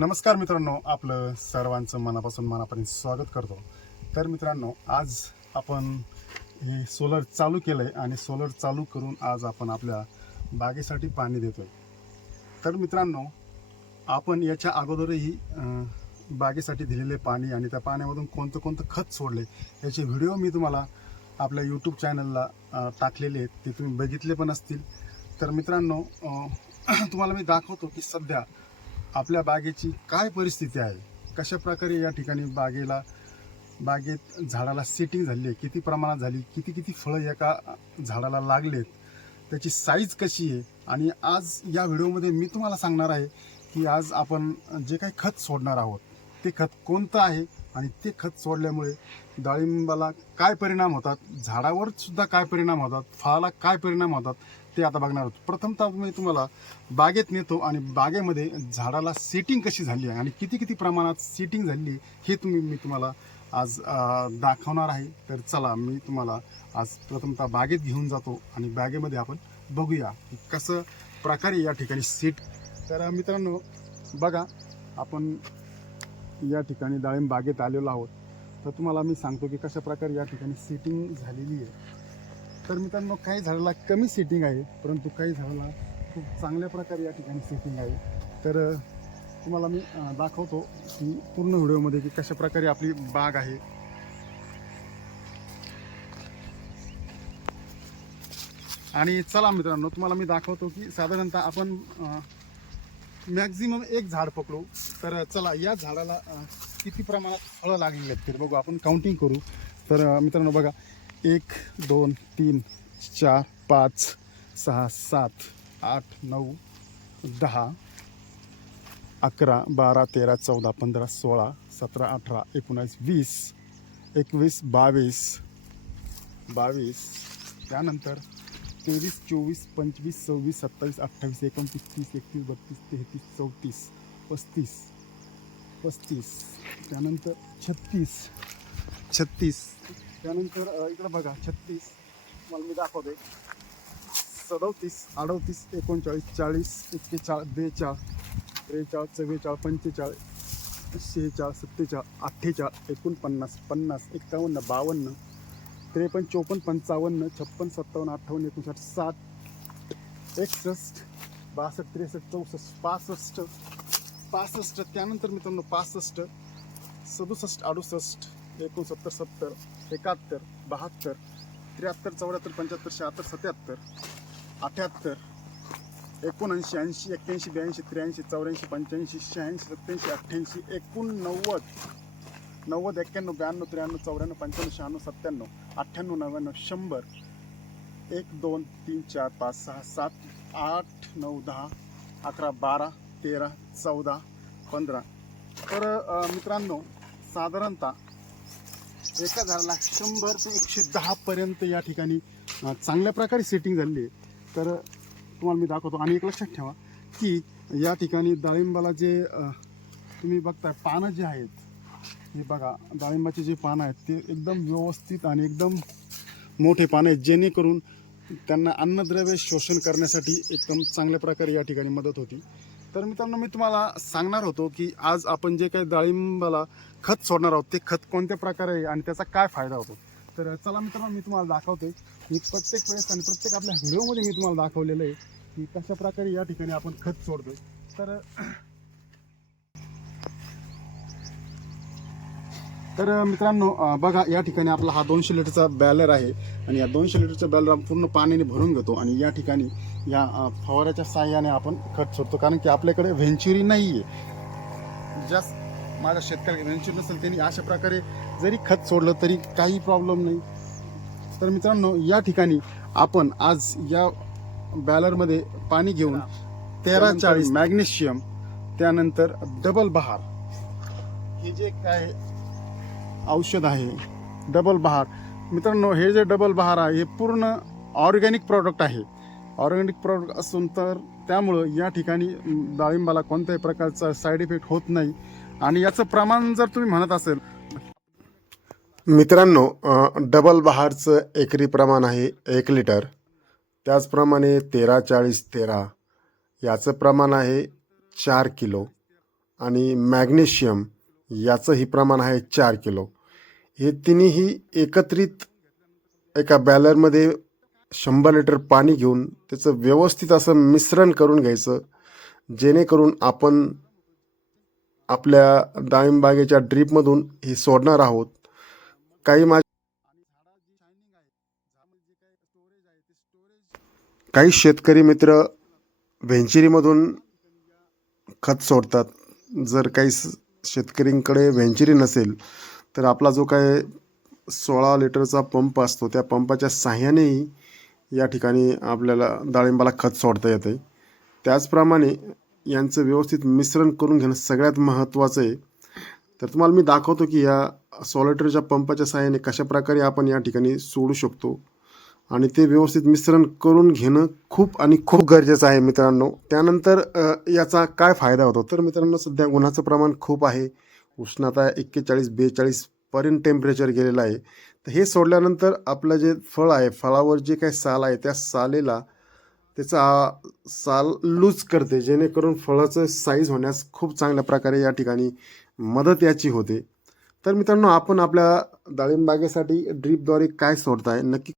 नमस्कार मित्रांनो, आपलं सर्वांचं मनापासून स्वागत करतो। तर मित्रांनो, आज आपण हे सोलर चालू केलं आहे आणि सोलर चालू करून आज आपण आपल्या बागेसाठी पाणी देतोय। तर मित्रांनो, आपण याच्या अगोदरही बागेसाठी दिलेले पाणी आणि त्या पाण्यामधून कोणतं कोणतं खत सोडले याचे व्हिडिओ मी तुम्हाला आपल्या यूट्यूब चॅनलला टाकलेले आहेत, ते तुम्ही बघितले पण असतील। तर मित्रांनो, तुम्हाला मी दाखवतो की सध्या आपल्या बागेची काय परिस्थिती आहे, कशा प्रकारे या ठिकाणी बागेत झाडाला सेटिंग झाली आहे, किती प्रमाणात झाली, किती फळं एका झाडाला लागलेत, त्याची साईज कशी आहे। आणि आज या व्हिडिओमध्ये मी तुम्हाला सांगणार आहे की आज आपण जे काही खत सोडणार आहोत ते खत कोणतं आहे आणि ते खत सोडल्यामुळे डाळिंबाला काय परिणाम होतात, झाडावर सुद्धा काय परिणाम होतात, फळाला काय परिणाम होतात ते आता बघणार आहोत। प्रथमतः मी तुम्हाला बागेत नेतो आणि बागेमध्ये झाडाला सेटिंग कशी झाली आहे आणि किती प्रमाणात सेटिंग झाली हे मी तुम्हाला आज दाखवणार आहे। तर चला, मी तुम्हाला आज प्रथमतः बागेत घेऊन जातो आणि बागेमध्ये आपण बघूया की कसं प्रकारे या ठिकाणी सेट। तर मित्रांनो बघा, आपण या ठिकाणी डाळिंब बागेत आलेलो आहोत। तर तुम्हाला मी सांगतो की कशा प्रकारे या ठिकाणी सेटिंग झालेली आहे। तर मित्रांनो, काही झाडाला कमी सेटिंग आहे, परंतु काही झाडाला खूप चांगल्या प्रकारे या ठिकाणी सेटिंग आहे। तर तुम्हाला मी दाखवतो की पूर्ण व्हिडिओमध्ये की कशा प्रकारे आपली बाग आहे। आणि चला मित्रांनो, तुम्हाला मी दाखवतो की साधारणतः आपण मॅक्झिमम एक झाड पकडू। तर चला, या झाडाला किती प्रमाणात फळं लागलेली आहेत ते बघू, आपण काउंटिंग करू। तर मित्रांनो बघा, 1 2 3 4 5 6 7 8 9 10 11 12 13 14 15 16 17 18 19 20 21 22 त्यानंतर 23 24 25 26 27 28 29 30 31 32 33 34 35 त्यानंतर 36 त्यानंतर इकडे बघा 36, मला मी दाखवते 37 38 39 40 41 42 43 44 45 46 47 48 49 50 51 52 53 54 55 56 57 58 59 60 61 62 63 64 65 त्यानंतर मित्रांनो 65 67 68 69 70 71 72 73 74 75 76 77 78 79 80 81 82 83 84 85 86 87 88 89 90 91 92 93 94 95 96 97 98 99 100 1 2 3 4 5 6 7 8 9 10 11 12 13 14 15। तर मित्रांनो, साधारणतः एका झाडाला 100 ते 110 पर्यंत या ठिकाणी चांगल्या प्रकारे सेटिंग झाली आहे। तर तुम्हाला मी दाखवतो। आणि एक लक्षात ठेवा की या ठिकाणी डाळिंबाला जे तुम्ही बघताय पानं जे आहेत, हे बघा, डाळिंबाचे जे पानं आहेत ते एकदम व्यवस्थित आणि एकदम मोठे पानं आहेत, जेणेकरून त्यांना अन्नद्रव्य शोषण करण्यासाठी एकदम चांगल्या प्रकारे या ठिकाणी मदत होती। तर मित्रांनो, मी तुम्हाला सांगणार होतो की आज आपण जे काही डाळिंबाला खत सोडणार आहोत ते खत कोणत्या प्रकारे आहे आणि त्याचा काय फायदा होतो। तर चला मित्रांनो, मी तुम्हाला दाखवते की प्रत्येक वेळेस आणि प्रत्येक आपल्या व्हिडिओमध्ये मी तुम्हाला दाखवलेलं आहे की कशा प्रकारे या ठिकाणी आपण खत सोडतोय। तर मित्रांनो बघा, या ठिकाणी आपला हा 200 लिटरचा बॅलर आहे आणि या 200 लिटरच्या बॅलर आपण पूर्ण पाण्याने भरून घेतो आणि या ठिकाणी या फवाऱ्याच्या साहाय्याने आपण खत सोडतो, कारण की आपल्याकडे व्हेंचुरी नाही आहे। जास्त माझ्या शेतकरी व्हेंचुरी नसेल त्यांनी अशा प्रकारे जरी खत सोडलं तरी काही प्रॉब्लेम नाही। तर मित्रांनो, या ठिकाणी आपण आज या बॅलरमध्ये पाणी घेऊन 1340 मॅग्नेशियम, त्यानंतर डबल बहार, हे जे काय औषध आहे डबल बहार। मित्रांनो, हे जे डबल बहार आहे हे पूर्ण ऑर्गॅनिक प्रॉडक्ट आहे। ऑर्गॅनिक प्रॉडक्ट असून तर त्यामुळं या ठिकाणी डाळिंबाला कोणत्याही प्रकारचा साईड इफेक्ट होत नाही। आणि याचं प्रमाण जर तुम्ही म्हणत असेल मित्रांनो, डबल बहारचं एकरी प्रमाण आहे 1 लिटर। त्याचप्रमाणे 1340 13 याचं प्रमाण आहे 4 किलो आणि मॅग्नेशियम याचंही प्रमाण आहे 4 किलो. हे तिन्हीही एकत्रित एका बॅलरमध्ये 100 लिटर पाणी घेऊन त्याचं व्यवस्थित असं मिश्रण करून घ्यायचं, जेणेकरून आपण आपल्या डाळिंबागेच्या ड्रीपमधून हे सोडणार आहोत. काही काही शेतकरी मित्र व्हेंचिरीमधून खत सोडतात. जर काही शेतकऱ्यांकडे व्हेंचिरी नसेल तर आपला जो काय 16 लिटरचा पंप असतो त्या पंपाच्या साहाय्यानेही या ठिकाणी आपल्याला डाळिंबाला खत सोडता येते. त्याचप्रमाणे यांचं व्यवस्थित मिश्रण करून घेणं सगळ्यात महत्त्वाचं आहे. तर तुम्हाला मी दाखवतो की या 16 लिटरच्या पंपाच्या साहाय्याने कशाप्रकारे आपण या ठिकाणी सोडू शकतो आणि ते व्यवस्थित मिश्रण करून घेणं खूप गरजेचं आहे मित्रांनो. त्यानंतर याचा काय फायदा होतो तर मित्रांनो, सध्या उन्हाचं प्रमाण खूप आहे. उष्णता 41-42 पर्यंत टेम्परेचर गेलेलं आहे. तर हे सोडल्यानंतर आपलं जे फळ आहे, फळावर जे काही साल आहे त्या सालेला त्याचा साल लूज करते, जेणेकरून फळाचं साईज होण्यास खूप चांगल्या प्रकारे या ठिकाणी मदत याची होते. तर मित्रांनो, आपण आपल्या डाळिंब बागेसाठी ड्रीपद्वारे काय सोडताय नक्की